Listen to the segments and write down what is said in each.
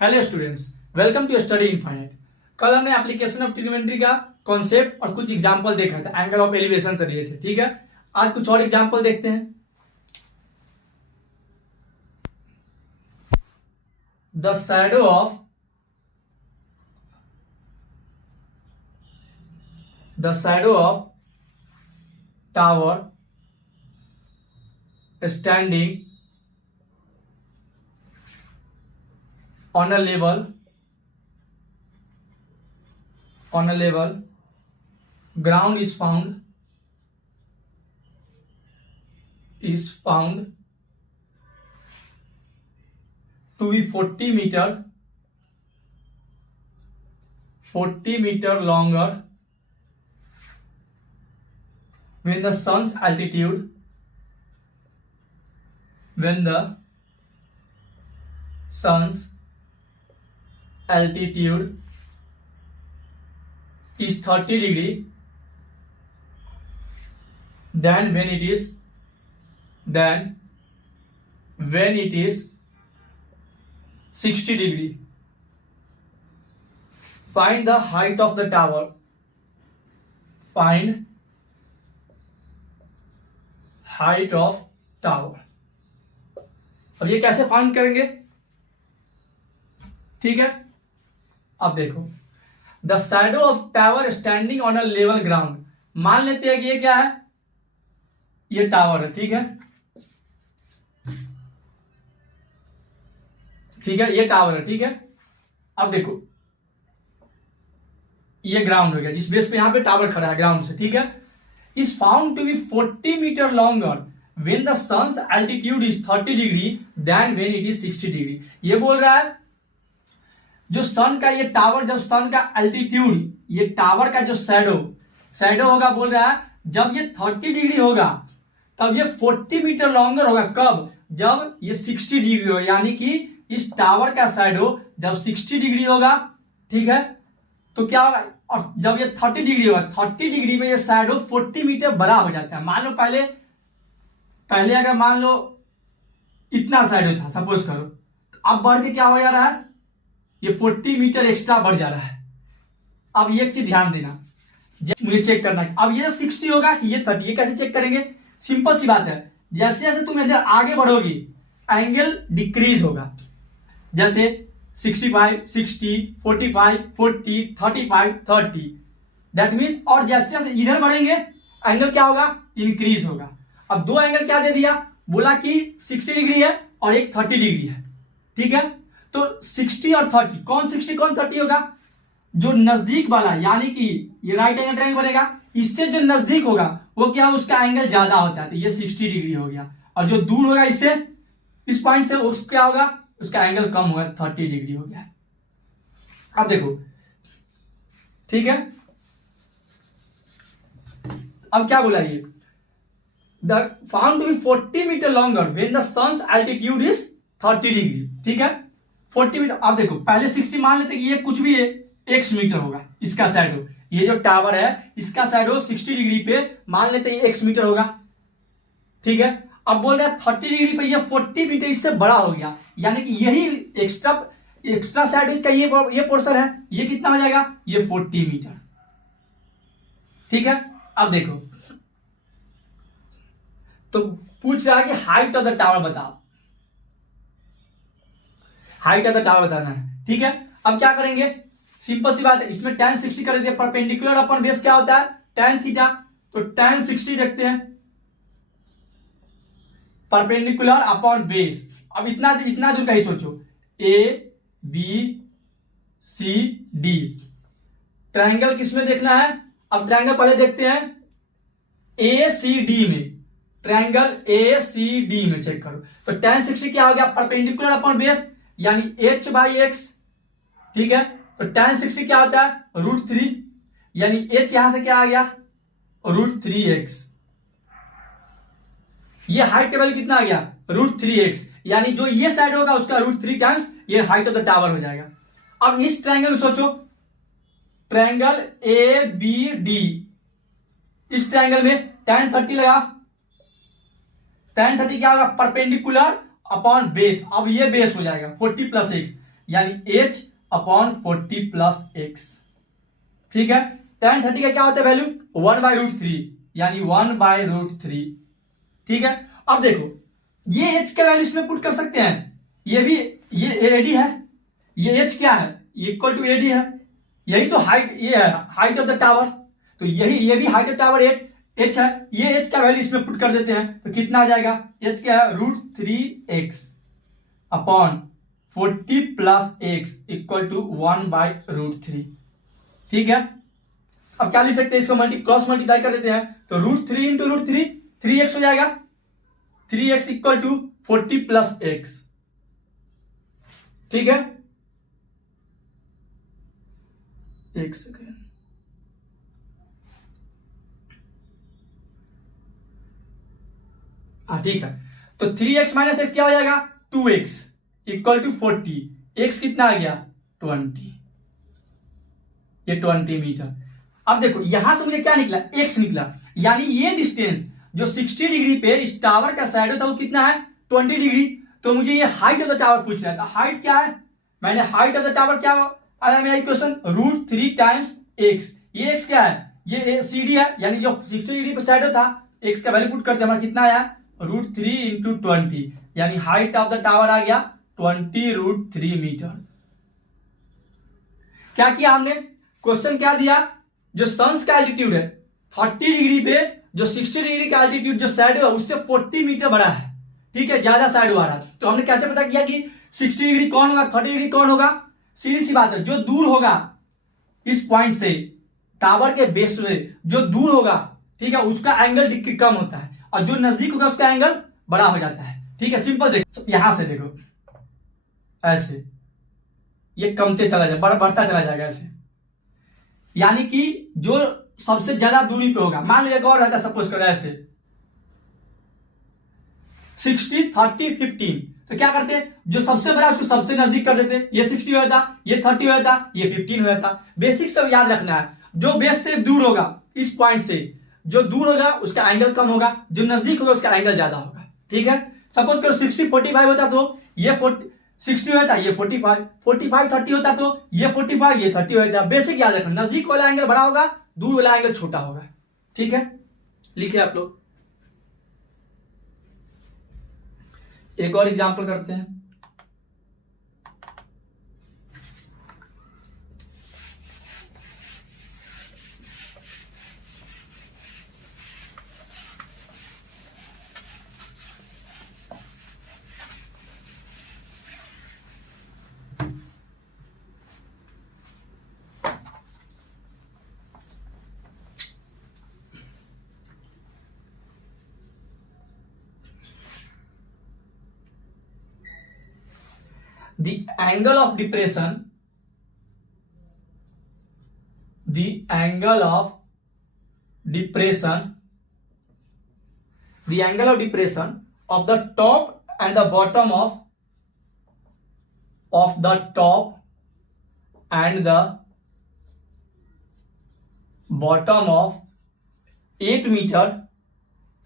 Hello students, welcome to study infinite. कल हमने application of trigonometry का कॉन्सेप्ट और कुछ एग्जांपल देखा था एंगल ऑफ एलिवेशन से रिलेटेड। ठीक है, आज कुछ और एग्जांपल देखते हैं। The shadow of tower standing on a level ground is found to be 40 meter longer when the sun's altitude is 30 degree than when it is 60 degree. Find the height of the tower. Find height of tower. अब ये कैसे find करेंगे? ठीक है, अब देखो, the shadow of tower standing on a level ground. मान लेते हैं कि ये क्या है, ये टावर है। ठीक है, ये टावर है। ठीक है, अब देखो, ये ग्राउंड हो गया जिस बेस पे यहां पे टावर खड़ा है ग्राउंड से। ठीक है, is found to be 40 metre longer when the sun's altitude is 30 degree then when it is 60 degree. ये बोल रहा है जो सन का ये टावर, जब सन का एल्टीट्यूड, ये टावर का जो शैडो होगा, बोल रहा है जब ये 30 डिग्री होगा तब ये 40 मीटर लॉन्गर होगा। कब? जब ये 60 डिग्री होगा, यानी कि इस टावर का शैडो जब 60 डिग्री होगा, ठीक है, तो क्या होगा, और जब ये 30 डिग्री होगा, 30 डिग्री में ये शैडो 40 मीटर बड़ा हो जाता है। मान लो पहले अगर मान लो इतना शैडो था, सपोज करो, तो अब बढ़ के क्या हो जा रहा है, ये 40 मीटर एक्स्ट्रा बढ़ जा रहा है। अब ये चीज ध्यान देना, मुझे चेक करना है अब ये 60 होगा कि ये 30। ये कैसे चेक करेंगे? सिंपल सी बात है, जैसे जैसे तुम इधर आगे बढ़ोगी एंगल डिक्रीज होगा। जैसे 65, 60, 45, 40, 35, 30, दैट मीन, और जैसे जैसे इधर बढ़ेंगे एंगल क्या होगा, इंक्रीज होगा। अब दो एंगल क्या दे दिया, बोला कि 60 डिग्री है और एक 30 डिग्री है। ठीक है, तो 60 और 30, कौन 60 कौन 30 होगा? जो नजदीक वाला, यानी कि ये राइट एंगल ट्रायंगल बनेगा, इससे जो नजदीक होगा वो क्या, उसका एंगल ज्यादा होता है, तो ये 60 डिग्री हो गया। और जो दूर होगा इससे, इस पॉइंट से, उसका क्या होगा, उसका एंगल कम होगा, 30 डिग्री हो गया। अब देखो, ठीक है, अब क्या बोला ये, the found to be 40 metre longer when the sun's altitude is 30 degree. ठीक है, 40 मीटर। अब देखो, पहले 60 मान लेते कि ये कुछ भी है, x मीटर होगा इसका शैडो, ये जो टावर है इसका शैडो 60 डिग्री पे मान लेते हैं x मीटर होगा। ठीक है, अब बोल रहे हैं 30 डिग्री पे ये 40 मीटर इससे बड़ा हो गया, यानी कि यही एक्स्ट्रा शैडो इसका ये पोर्शन है, ये कितना हो जाएगा, ये 40 मीटर। ठीक है, अब देखो, तो पूछ रहा है कि हाइट ऑफ द टावर बताओ, हाइट ऑफ द टावर बताना है। ठीक है, अब क्या करेंगे, सिंपल सी बात है, इसमें tan 60 कर देते हैं, परपेंडिकुलर अपन बेस क्या होता है, tan थीटा, तो tan 60 देखते हैं, परपेंडिकुलर अपॉन बेस। अब इतना दूर का ही सोचो, A B C D, triangle किसमें देखना है, अब ट्रायंगल पहले देखते हैं ACD में, ट्रायंगल ACD में चेक करो, तो tan 60 क्या हो गया, परपेंडिकुलर अपॉन बेस, यानी h/x। ठीक है, तो tan 60 क्या होता है, √3, यानी h यहां से क्या आ गया, √3x। ये हाइट टेबल कितना आ गया, √3x, यानी जो ये साइड होगा उसका √3 टाइम्स ये हाइट ऑफ द टावर हो जाएगा। अब इस ट्रायंगल में सोचो, ट्रायंगल ABD, इस ट्रायंगल में tan 30 लगा, tan 30 क्या होगा, परपेंडिकुलर अपॉन बेस। अब ये बेस हो जाएगा 40 + x, यानी h अपॉन 40 प्लस x। ठीक है, tan 30 का क्या होता है वैल्यू 1/√3 यानी 1/√3। ठीक है, अब देखो ये h का वैल्यू इसमें पुट कर सकते हैं, ये भी ये AD है, ये h क्या है इक्वल टू AD है, यही तो हाइट ये है हाइट ऑफ द टावर, तो यही ये भी हाइट ऑफ टावर h है, ये h का वैल्यू इसमें पुट कर देते हैं तो कितना आ जाएगा h क्या है √3x upon 40 plus x equal to 1/√3। ठीक है, अब क्या लिख सकते हैं इसको क्रॉस मल्टीप्लाई कर देते हैं तो √3 इंटू √3 3x हो जाएगा, 3x equal to 40 plus x। ठीक है, एक सेकेंड, हाँ ठीक है, तो 3x माइनस एक्स क्या हो जाएगा 2x इक्वल टू 40, x कितना आ गया 20, ये 20 मीटर। अब देखो यहां से मुझे क्या निकला x निकला, यानी ये डिस्टेंस जो 60 डिग्री पे इस टावर का साइड था वो कितना है 20 डिग्री, तो मुझे ये हाइट ऑफ द टावर पूछ रहा था, हाइट क्या है, मैंने हाइट ऑफ द टावर क्या आया मेरा इक्वेशन √3 टाइम्स x, ये x क्या है ये CD है, यानी जो 60 डिग्री पे साइड था x का वैल्यू पुट करते हमारा कितना आया √3 इंटू 20, यानी हाइट ऑफ द टावर आ गया 20√3 मीटर। क्या किया हमने, क्वेश्चन क्या दिया, जो सन्स का एल्टीट्यूड है 30 डिग्री पे जो 60 डिग्री का एल्टीट्यूड जो शैडो है उससे 40 मीटर बड़ा है। ठीक है, ज्यादा शैडो आ रहा है, तो हमने कैसे पता किया कि 60 डिग्री कौन होगा 30 डिग्री कौन होगा, सीधी सी बात है, जो दूर होगा इस पॉइंट से टावर के बेस से जो दूर होगा ठीक है उसका एंगल कम होता है और जो नजदीक होगा उसका एंगल बड़ा हो जाता है। ठीक है, सिंपल देखो यहां से देखो ऐसे ये कमते चला जाए बढ़ता चला जाएगा ऐसे, यानी कि जो सबसे ज्यादा दूरी पे होगा, मान लो एक और रहता सपोज करो ऐसे 60 30 15, तो क्या करते जो सबसे बड़ा उसको सबसे नजदीक कर देते, ये 60 हो जाता, ये 30 हो जाता, ये 15 हो जाता। बेसिक सब याद रखना है, जो बेस से दूर होगा इस पॉइंट से जो दूर होगा उसका एंगल कम होगा, जो नजदीक होगा उसका एंगल ज्यादा होगा। ठीक है, सपोज करो 60 45 होता तो ये 60 होता, ये 45 45 30 होता तो ये 45 ये 30 होता। बेसिक याद रखना, नजदीक वाला एंगल बड़ा होगा, दूर वाला एंगल छोटा होगा। ठीक है, लिखिए आप लोग, एक और एग्जांपल करते हैं। The angle of depression, the angle of depression, the angle of depression of the top and the bottom of the top and the bottom of 8 meter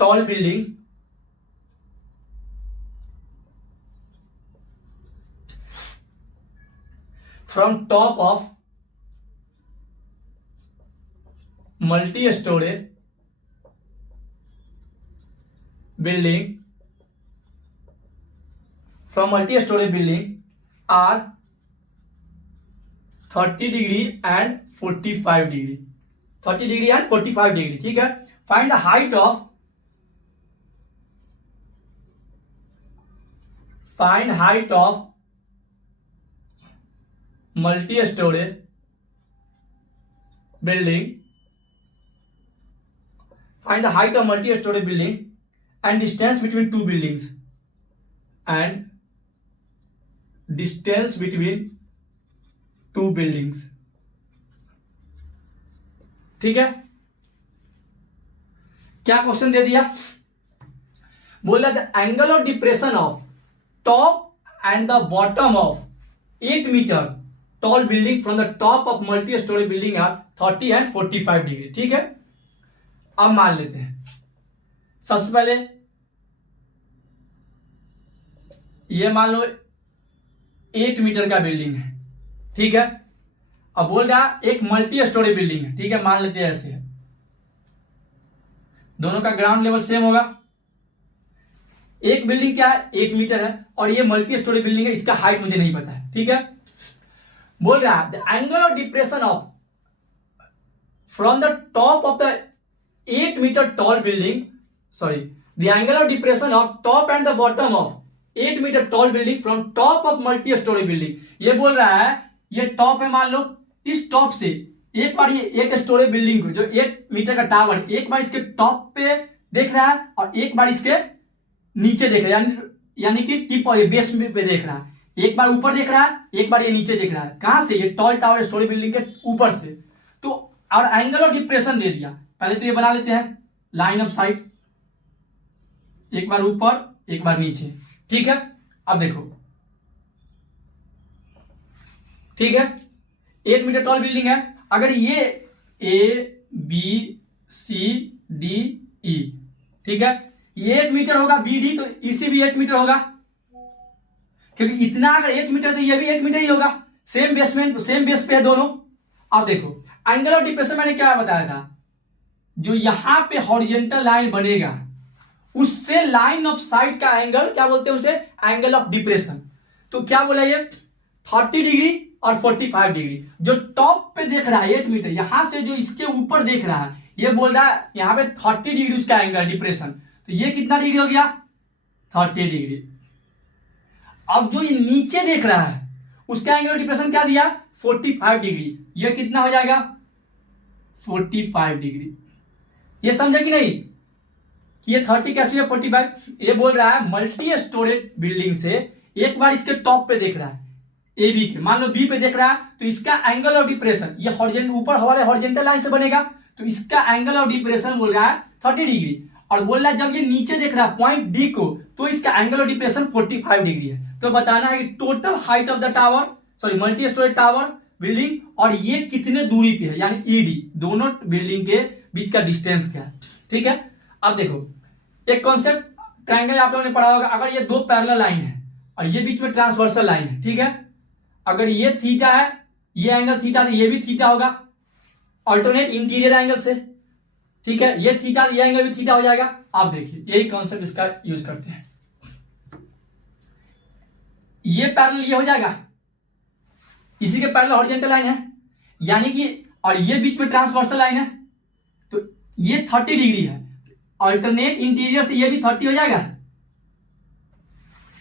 tall building from top of multi-story building, from multi-story building are 30 degree and 45 degree, 30 degree and 45 degree. ठीक है, find the height of multi-story building, find the height of multi-story building and distance between two buildings, and distance between two buildings. ठीक है, क्या question दे दिया, बोला the angle of depression of top and the bottom of 8 metre tall building from the top of multi storey building are 30 and 45 degree. ठीक है, अब मान लेते हैं सबसे पहले ये मान लो 8 मीटर का बिल्डिंग है, ठीक है। अब बोल रहा है एक मल्टी स्टोरी बिल्डिंग है, ठीक है, मान लेते हैं ऐसे है, दोनों का ग्राउंड लेवल सेम होगा। एक बिल्डिंग क्या है 8 मीटर है और ये मल्टी स्टोरी बिल्डिंग है, इसका हाइट मुझे नहीं पता है, ठीक है। बोल रहा है the angle of depression of from the top of the 8 metre tall building, sorry, the angle of depression of top and the bottom of 8 metre tall building from top of multi storey building. ये बोल रहा है ये top है, मान लो इस top से एक बार ये एक स्टोरी बिल्डिंग को जो 8 मीटर का टावर एक बार इसके टॉप पे देख रहा है और एक बार इसके नीचे देख रहा है, यानी कि टिप और बेस पे देख रहा है। एक बार ऊपर देख रहा है, एक बार ये नीचे देख रहा है। कहां से? ये टॉल टावर स्टोरी बिल्डिंग के ऊपर से। तो और एंगल ऑफ डिप्रेशन दे दिया। पहले तो ये बना लेते हैं लाइन ऑफ साइट, एक बार ऊपर एक बार नीचे, ठीक है। अब देखो, ठीक है, 8 मीटर टॉल बिल्डिंग है। अगर ये A B C D E, ठीक है, ये 8 मीटर होगा, बी डी तो इसी भी 8 मीटर होगा, क्योंकि इतना अगर 8 मीटर तो ये भी 8 मीटर ही होगा, सेम बेसमेंट सेम बेस पे है दोनों। अब देखो एंगल ऑफ डिप्रेशन मैंने क्या बताया था, जो यहां पे हॉरिजेंटल लाइन बनेगा उससे लाइन ऑफ साइट का एंगल क्या बोलते हैं, उसे एंगल ऑफ डिप्रेशन। तो क्या बोला ये 30 डिग्री और 45 डिग्री। जो टॉप पे देख रहा है 8 मीटर, यहां से जो इसके ऊपर देख रहा है ये बोल रहा है यहां पे 30 डिग्री उसका एंगल डिप्रेशन। तो ये कितना डिग्री हो गया 30 डिग्री। अब जो ये नीचे देख रहा है उसका एंगल डिप्रेशन क्या दिया 45 डिग्री। ये कितना हो जाएगा 45 डिग्री। ये समझा कि नहीं कि ये 30 कैसे है 45? ये बोल रहा है मल्टी स्टोरेज बिल्डिंग से एक बार इसके टॉप पे देख रहा है ए बी के, मान लो बी पे देख रहा है, तो इसका एंगल ऑफ डिप्रेशन ये हॉरिजेंटल ऊपर वाले हॉरिजेंटल लाइन से बनेगा, तो इसका एंगल ऑफ डिप्रेशन बोल रहा है 30 डिग्री। और बोल रहा है जब ये नीचे देख रहा है पॉइंट डी को, तो इसका एंगल ऑफ डिप्रेशन 45 डिग्री है। तो बताना है कि total height of the tower, sorry multi storage tower building, और ये कितने दूरी पे है, यानी ईडी, दोनों बिल्डिंग के बीच का डिस्टेंस क्या है, ठीक है। अब देखो एक कॉन्सेप्ट ट्रायंगल आप लोगों ने पढ़ा होगा। अगर ये दो पैरेलल लाइन है और ये बीच में ट्रांसवर्सल लाइन है, ठीक है, अगर ये थीटा है, ये एंगल थीटा, तो ये भी थीटा होगा अल्टरनेट इंटीरियर एंगल से, ठीक है, ये थीटा ये एंगल भी थीटा हो जाएगा। आप देखिए यही कॉन्सेप्ट इसका यूज करते हैं। ये पैरेलल ये हो जाएगा, इसी के पैरेलल हॉरिजॉन्टल लाइन है, यानी कि, और ये बीच में ट्रांसवर्सल लाइन है, तो ये 30 डिग्री है, अल्टरनेट इंटीरियर से ये भी 30 हो जाएगा।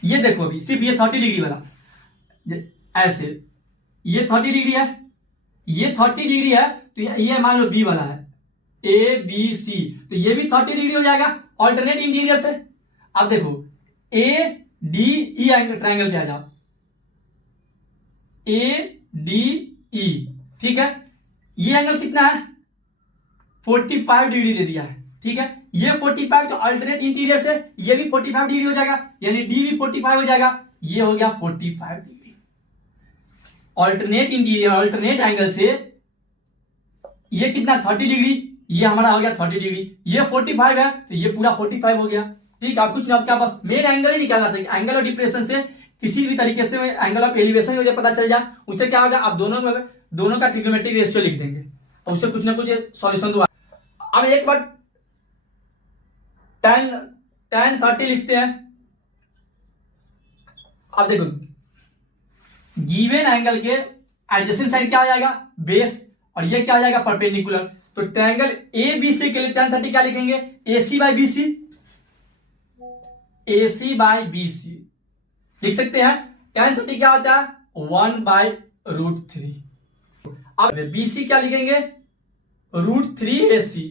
ये देखो अभी सिर्फ ये 30 डिग्री वाला ऐसे, ये 30 डिग्री है, ये 30 डिग्री है, तो ये मान लो बी वाला है ए बी सी, तो ये भी 30 डिग्री हो जाएगा अल्टरनेट इंटीरियर से। अब देखो A D E angle triangle पे आ जाओ, ए डी ई, ठीक है, ये एंगल कितना है 45 डिग्री दे दिया है, ठीक है, ये 45 तो अल्टरनेट इंटीरियर से ये भी 45 डिग्री हो जाएगा, यानी डी भी 45 हो जाएगा। ये हो गया 45 degree alternate interior alternate angle से। ये कितना 30 डिग्री, ये हमारा हो गया 30 डिग्री, ये 45 है तो ये पूरा 45 हो गया, ठीक है। कुछ ना आपके पास मेन एंगल ही निकालना था, एंगल ऑफ डिप्रेशन से किसी भी तरीके से एंगल ऑफ एलिवेशन मुझे पता चल जाए, उससे क्या होगा आप दोनों का ट्रिग्नोमेट्रिक रेशियो लिख देंगे और उससे कुछ ना कुछ सॉल्यूशन दो। अब एक बार tan 30 लिखते हैं। अब देखो गिवन एंगल के एडजेसेंट साइड क्या हो जाएगा बेस, और ये क्या हो जाएगा परपेंडिकुलर। तो ट्रायंगल ए बी सी के लिए tan 30 क्या लिखेंगे A C by B C, A C by B C लिख सकते हैं। tan 30 क्या होता है 1/√3। अब बी सी क्या लिखेंगे √3 AC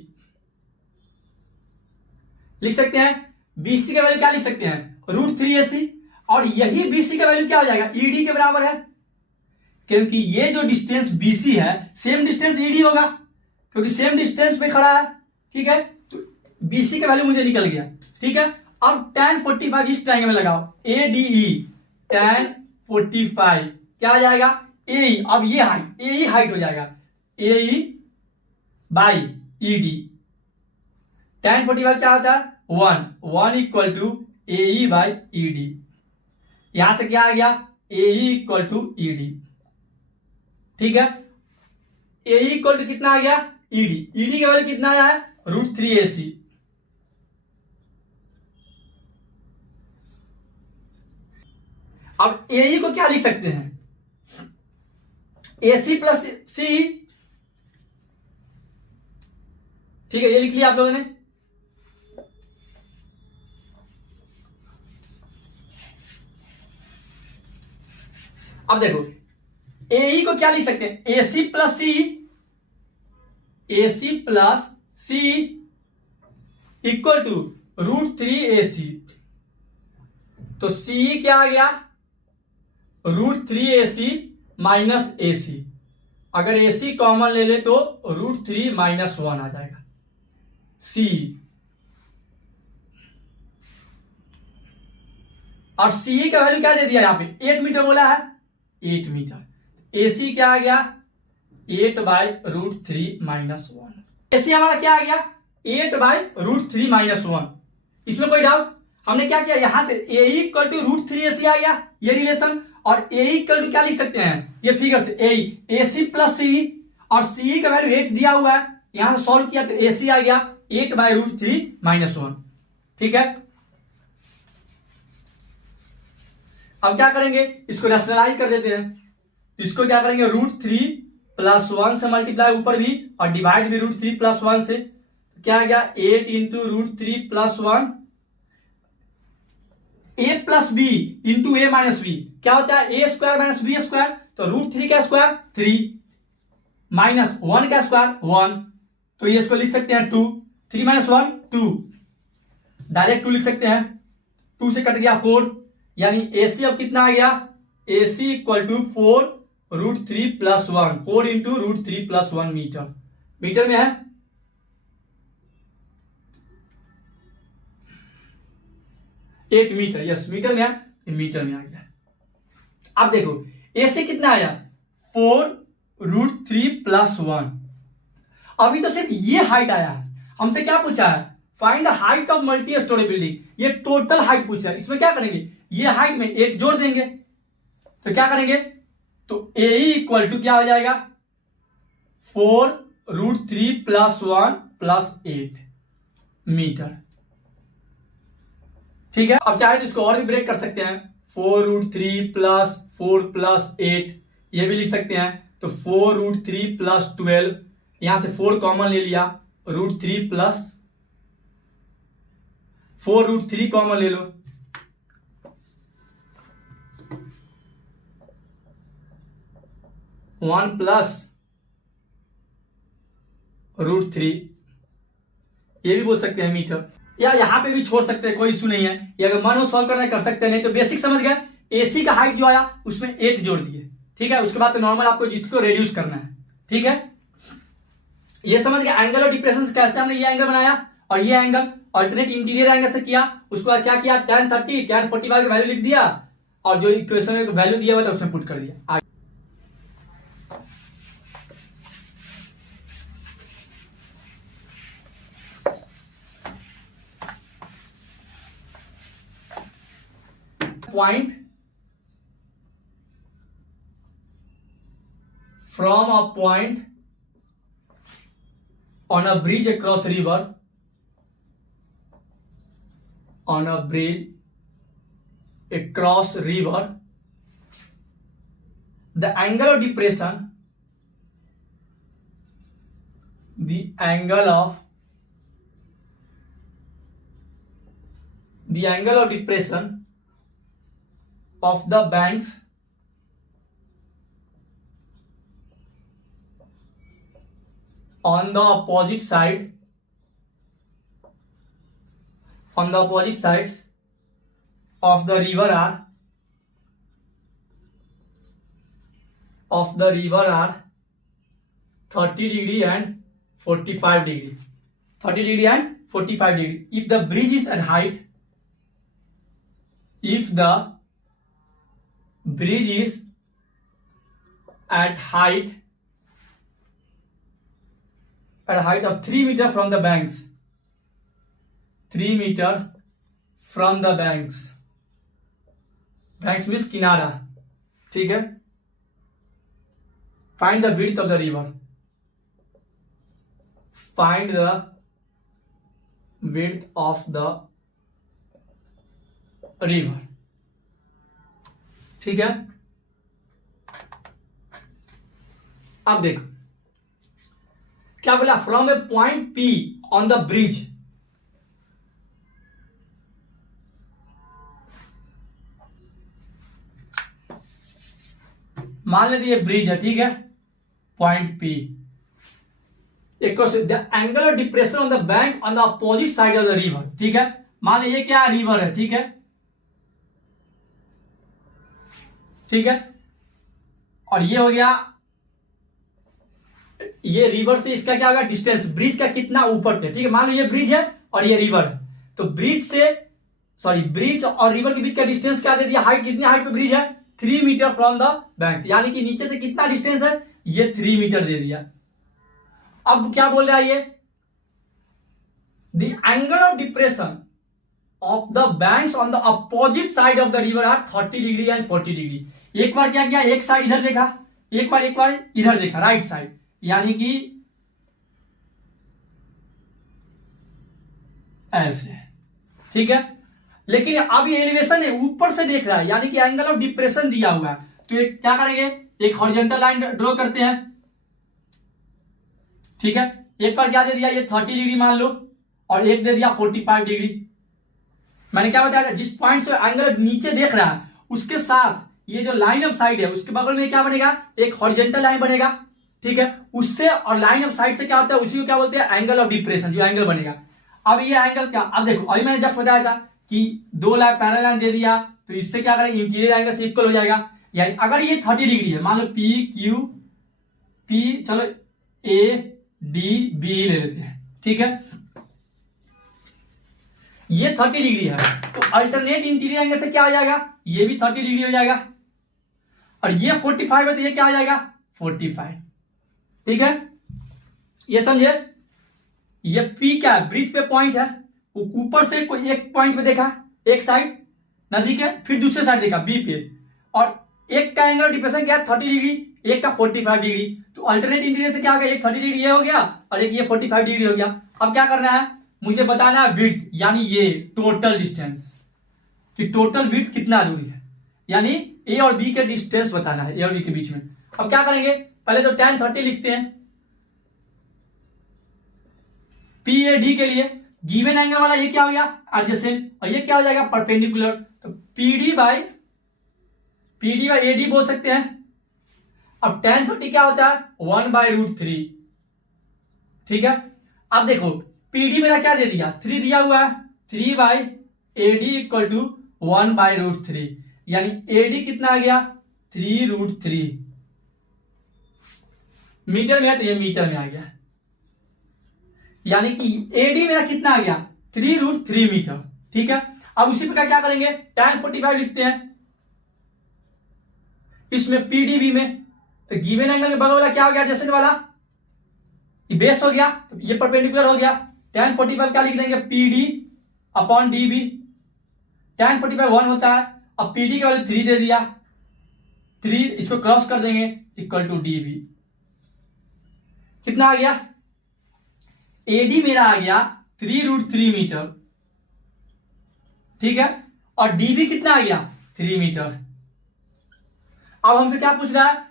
लिख सकते हैं। BC का वैल्यू क्या लिख सकते हैं √3 AC, और यही BC का वैल्यू क्या हो जाएगा ED के बराबर है, क्योंकि ये जो डिस्टेंस BC है सेम डिस्टेंस ED होगा, क्योंकि सेम डिस्टेंस पे खड़ा है, ठीक है। तो BC का वैल्यू मुझे निकल गया, ठीक है। अब tan 45 इस ट्रायंगल में लगाओ ADE, tan 45 क्या आ जाएगा AE, अब ये हाइट AE हाइट हो जाएगा AE बाई ED। tan 45 क्या होता है 1 equal to AE by ED। यहां से क्या आ गया AE इक्वल टू ED। ठीक है, AE इक्वल टू कितना आ गया, ED की वैल्यू कितना आया है, √3AC। अब AE को क्या लिख सकते हैं, AC प्लस CE। ठीक है, ये लिख लिया आप लोगों ने। अब देखो AE को क्या लिख सकते हैं, AC plus CE, AC plus CE equal to √3AC। तो CE क्या आ गया, √3AC माइनस AC। अगर AC कॉमन ले ले तो √3 माइनस 1 आ जाएगा CE। और CE का वैल्यू क्या दे दिया, यहां पे 8 मीटर बोला है, 8 मीटर। AC क्या आ गया, 8/√3 माइनस 1। AC हमारा क्या आ गया, 8/√3 माइनस 1। इसमें कोई डाउट, हमने क्या किया, यहां से AE इक्वल टू √3AC आ गया, ये रिलेशन। और AE इक्वल टू क्या लिख सकते हैं, ये फिगर से AE AC प्लस CE, और CE का वैल्यू 8 दिया हुआ है, यहां से सॉल्व किया तो AC आ गया 8/√3 माइनस 1। ठीक है, अब क्या करेंगे, इसको रैशनलाइज कर देते हैं। इसको क्या करेंगे, √3 प्लस 1 से मल्टीप्लाई ऊपर भी, और डिवाइड भी √3 प्लस 1 से। क्या आ गया, 8 into √3 plus 1, A plus B into A minus B क्या होता है, A square minus B square. तो √3 का स्क्वायर 3 माइनस 1 का स्क्वायर 1, तो ये इसको लिख सकते हैं 2। 3 माइनस 1 2, डायरेक्ट 2 लिख सकते हैं। 2 से कट गया 4, यानी AC अब कितना आ गया, AC equal to 4√3 plus 1, 4 into √3 plus 1 metre. Metre में है, एट मीटर, यस मीटर में है, मीटर में आ गया। अब देखो AC कितना आया, 4√3 प्लस 1। अभी तो सिर्फ ये हाइट आया है, हमसे क्या पूछा है, find the height of multi storey building. ये टोटल हाइट पूछा है, इसमें क्या करेंगे, ये हाइट में 8 जोड़ देंगे। तो क्या करेंगे, तो AE इक्वल टू क्या हो जाएगा, 4√3 प्लस 1 प्लस 8 मीटर। ठीक है, अब चाहे तो इसको और भी ब्रेक कर सकते हैं, 4√3 प्लस 4 प्लस 8, ये भी लिख सकते हैं। तो 4√3 प्लस 12, यहां से 4 कॉमन ले लिया, √3 प्लस 4√3 कॉमन ले लो, वन प्लस √3, ये भी बोल सकते हैं मीटर, या यहां पे भी छोड़ सकते हैं, कोई इशू नहीं है। ये अगर मन हो सॉल्व करना कर सकते हैं, नहीं तो बेसिक समझ गए। AC का हाइट जो आया उसमें 8 जोड़ दिए, ठीक है। उसके बाद तो नॉर्मल आपको जिसको रेड्यूस करना है, ठीक है। ये समझ गए एंगल और डिप्रेशन कैसे हमने ये एंगल बनाया, और ये एंगल अल्टरनेट इंटीरियर एंगल से किया। उसके बाद क्या किया, tan 30 tan 45 की वैल्यू लिख दिया, और जो इक्वेशन में वैल्यू दिया हुआ था उसमें पुट कर दिया। Point from a point on a bridge across river, on a bridge across river, the angle of depression, the angle of depression of the banks on the opposite sides of the river are 30 degree and 45 degree. 30 degree and 45 degree. If the bridge is at height, if the bridge is at height of 3 meter from the banks, 3 meter from the banks means किनारा, ठीक है, find the width of the river, find the width of the river, ठीक है। अब देखो क्या बोला, from A point P on the bridge, मान लेते ये ब्रिज है, ठीक है, point P, the angle of depression on the bank on the opposite side of the river, ठीक है। मान लीजिए क्या रिवर है, ठीक है, ठीक है, और ये हो गया, ये रिवर से इसका क्या होगा डिस्टेंस, ब्रिज का कितना ऊपर पे, ठीक है। मान लो ये ब्रिज है और ये रिवर है, तो ब्रिज से सॉरी ब्रिज और रिवर के बीच का डिस्टेंस क्या दे दिया, हाइट, कितनी हाइट पे ब्रिज है, 3 मीटर फ्रॉम द बैंक, यानी कि नीचे से कितना डिस्टेंस है, ये 3 मीटर दे दिया। अब क्या बोल रहा है ये, the angle of depression of the banks on the opposite side of the river are 30 degree and 40 degree. एक बार क्या किया, एक साइड इधर देखा, एक बार इधर देखा, राइट साइड, यानी कि ऐसे, ठीक है। लेकिन अब ये एलिवेशन है, ऊपर से देख रहा है, यानी कि एंगल ऑफ डिप्रेशन दिया हुआ है, तो ये क्या करेंगे, एक हॉरिजॉन्टल लाइन ड्रॉ करते हैं, ठीक है। एक बार क्या दे दिया, ये 30 डिग्री मान लो, और एक दे दिया 45 डिग्री। मैंने क्या बताया था, जिस पॉइंट से एंगल नीचे देख रहा है उसके साथ ये जो लाइन ऑफ साइड है उसके बगल में क्या बनेगा, एक हॉरिजॉन्टल लाइन बनेगा, ठीक है। उससे और लाइन ऑफ साइड से क्या होता है, उसी को क्या बोलते हैं, एंगल ऑफ डिप्रेशन, जो एंगल बनेगा। अब ये एंगल क्या, अब देखो अभी मैंने जस्ट बताया था कि 2 लाइन पैरेलल लाइन दे दिया, तो इससे क्या करेंगे, इंटीरियर एंगल से इक्वल हो जाएगा। यानी अगर ये 30 डिग्री है, मान लो पी क्यू पी, चलो ए डी बी ले लेते हैं, ठीक है, ये 30 डिग्री है, तो अल्टरनेट इंटीरियर एंगल से क्या हो जाएगा, ये भी 30 डिग्री हो जाएगा, और ये 45 है तो ये क्या हो जाएगा 45, ठीक है। ये समझे, ये पी क्या है, ब्रिज पे पॉइंट है, ऊपर से कोई एक पॉइंट पे देखा, एक साइड नदी के, फिर दूसरे साइड देखा बी पे, और एक का एंगल डिप्रेशन क्या है 30 डिग्री, एक का 45 डिग्री, तो अल्टरनेट इंटीरियर से क्या हो गया, एक 30 डिग्री ये हो गया और एक ये 45 डिग्री हो गया। अब क्या करना है, मुझे बताना है विड्थ, यानी ये टोटल डिस्टेंस, कि टोटल विड्थ कितना दूरी है, यानी ए और बी के डिस्टेंस बताना है, ए और बी के बीच में। अब क्या करेंगे, पहले तो tan 30 लिखते हैं, पी ए डी के लिए गिवन एंगल वाला ये क्या हो गया एडजेसेंट, और ये क्या हो जाएगा परपेंडिकुलर, तो पीडी बाई ए डी बोल सकते हैं। अब tan 30 क्या होता है 1/√3, ठीक है। अब देखो पीडी मेरा क्या दे दिया, 3 दिया हुआ है, 3/AD इक्वल टू 1/√3, यानी AD कितना आ गया 3√3, मीटर में है तो ये मीटर में आ गया, यानी कि AD मेरा कितना आ गया 3√3 मीटर, ठीक है। अब उसी प्रकार क्या करेंगे, tan 45 लिखते हैं इसमें PDB में, तो गिवन एंगल के बगल वाला क्या हो गया एडजेसेंट वाला, ये बेस हो गया, तो ये परपेंडिकुलर हो गया, tan 45 क्या लिख देंगे PD अपॉन DB, tan 45 1 होता है, अब PD का वैल्यू 3 दे दिया, 3 इसको क्रॉस कर देंगे इक्वल टू DB, कितना आ गया, AD मेरा आ गया 3√3 मीटर, ठीक है, और DB कितना आ गया 3 मीटर। अब हमसे क्या पूछ रहा है,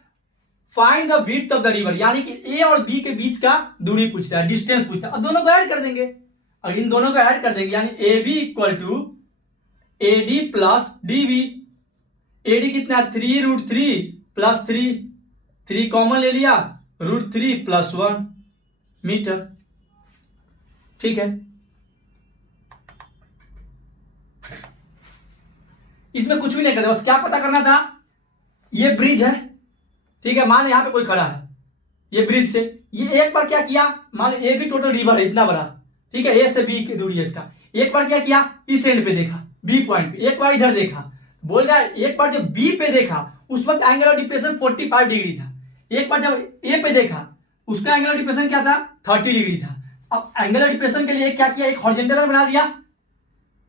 find the width of the river, यानी कि ए और बी के बीच का दूरी पूछ रहा है, डिस्टेंस पूछ रहा है। अब दोनों को ऐड कर देंगे, अगर इन दोनों को ऐड कर देंगे, यानी A B equal to AD plus DB, AD कितना 3√3 प्लस 3 कॉमन ले लिया, √3 प्लस 1 मीटर, ठीक है। इसमें कुछ भी नहीं करते, बस क्या पता करना था, ये ब्रिज है, ठीक है, मान यहां पे कोई खड़ा है, ये ब्रिज से ये एक बार क्या किया, मान ए भी टोटल रिवर है इतना बड़ा, ठीक है, ए से बी की दूरी है इसका, एक बार क्या किया इस एंड पे देखा बी पॉइंट पे, एक बार इधर देखा, बोल रहा है एक बार जब बी पे देखा उस वक्त एंगल ऑफ डिप्रेशन 45 डिग्री था, एक बार जब ए पे देखा उसका एंगल ऑफ डिप्रेशन क्या था 30 डिग्री था। अब एंगल ऑफ डिप्रेशन के लिए क्या किया, एक हॉरिजॉन्टल बना दिया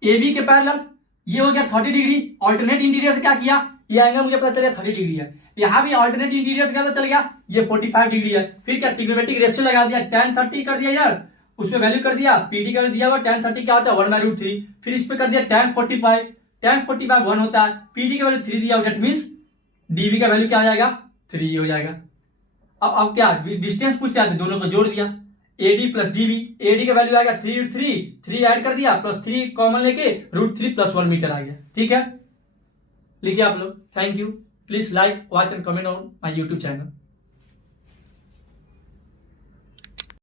ए बी के पैरेलल, ये हो गया 30 डिग्री, अल्टरनेट इंटीरियर से क्या किया ये एंगल मुझे पता चल गया 30 डिग्री है। यहाँ भी ऑल्टरनेट इंटीरियर का पता चल गया ये 45 डिग्री है। फिर क्या ट्रिग्नोमेट्रिक रेशियो लगा दिया, tan 30 कर दिया यार, उसमें वैल्यू कर दिया, पीडी का दिया हुआ tan 30 क्या होता है 1/√3। फिर इस पे कर दिया tan 45 1 होता है, पीडी का वैल्यू 3 दिया हुआ, दैट मींस डीवी का वैल्यू क्या आ जाएगा 3 हो जाएगा। अब क्या डिस्टेंस पूछते आते, दोनों को जोड़ दिया, AD प्लस DB, AD का वैल्यू आ गया 3 ऐड कर दिया प्लस 3 कॉमन लेके √3 + 1 मीटर आ गया। ठीक है, लिखिए आप लोग। Thank you, please like, watch and comment on my YouTube channel.